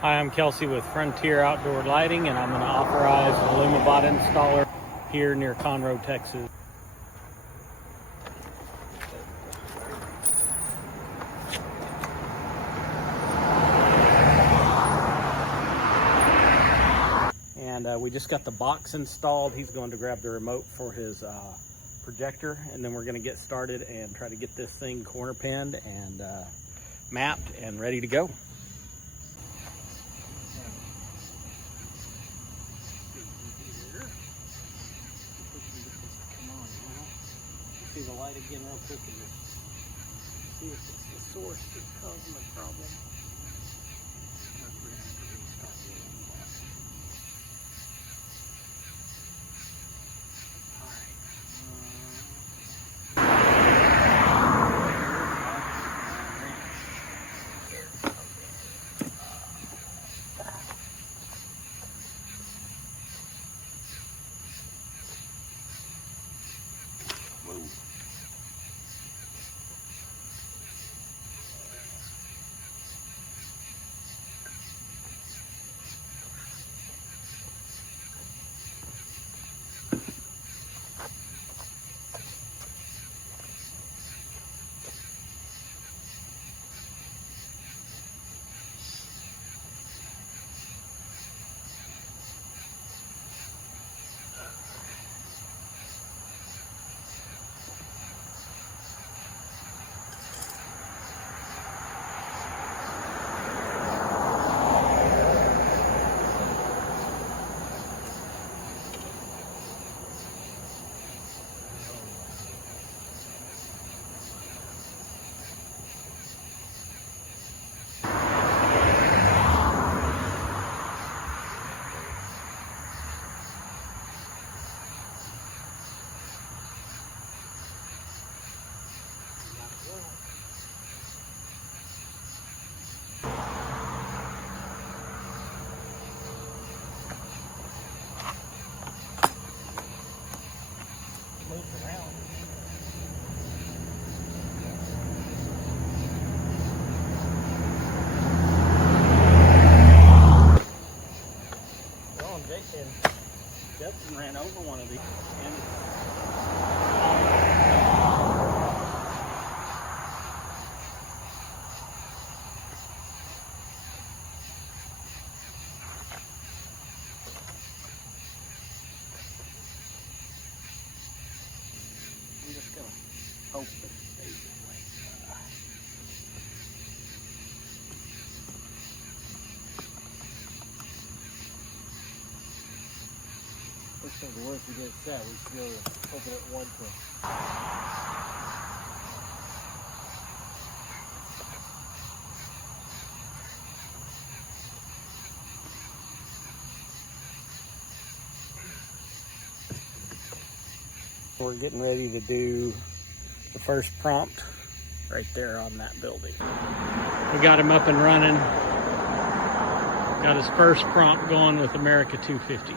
Hi, I'm Kelsey with Frontier Outdoor Lighting, and I'm an authorized Illumibot installer here near Conroe, Texas. And we just got the box installed. He's going to grab the remote for his projector, and then we're going to get started and try to get this thing corner pinned and mapped and ready to go. See the light again real quick and just see if it's the source that's causing the problem. Justin ran over one of these. I'm just gonna hope that it stays this way. Looks like the worst we get set, we should be able to open it one foot. We're getting ready to do the first prompt right there on that building. We got him up and running. Got his first prompt going with America 250.